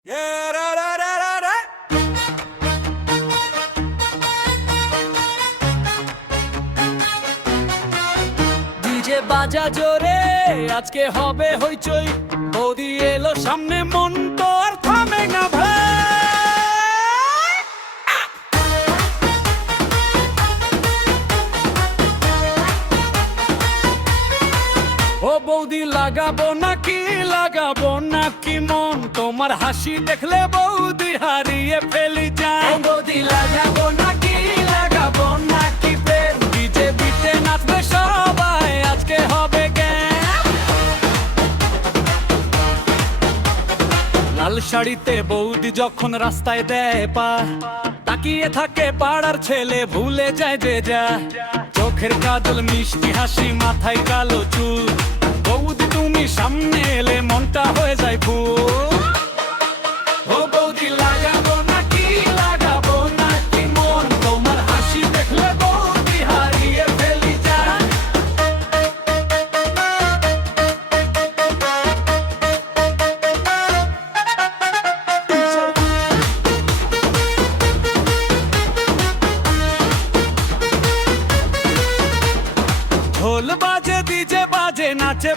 DJ বাজা জোরে, আজকে হবে হইচই। বৌদি এলো সামনে, মন তো আর থামে না ভাই। ও বৌদি লাগাবো নাকি মন, তোমার হাসি দেখলে বৌদি হারিয়ে ফেলি যায়। বৌদি লাগাবো নাকি প্রেম, ডিজে বিটে নাচবে সবাই, আজকে হবে জ্ঞান। লাল শাড়িতে বৌদি যখন রাস্তায় দেয় পা, তাকিয়ে থাকে পাড়ার ছেলে, ভুলে যায় যে যা। চোখের কাজল, মিষ্টি হাসি, মাথায় কালো চুল, বৌদি তুমি সামনে এলে মনটা হয়ে যায় ফুল। ও বৌদি লাগাবো নাকি মন, তোমার হাসি দেখলে বৌদি হারিয়ে ফেলি যায়। ঢোল বাজে, ডিজে বাজে, নাচে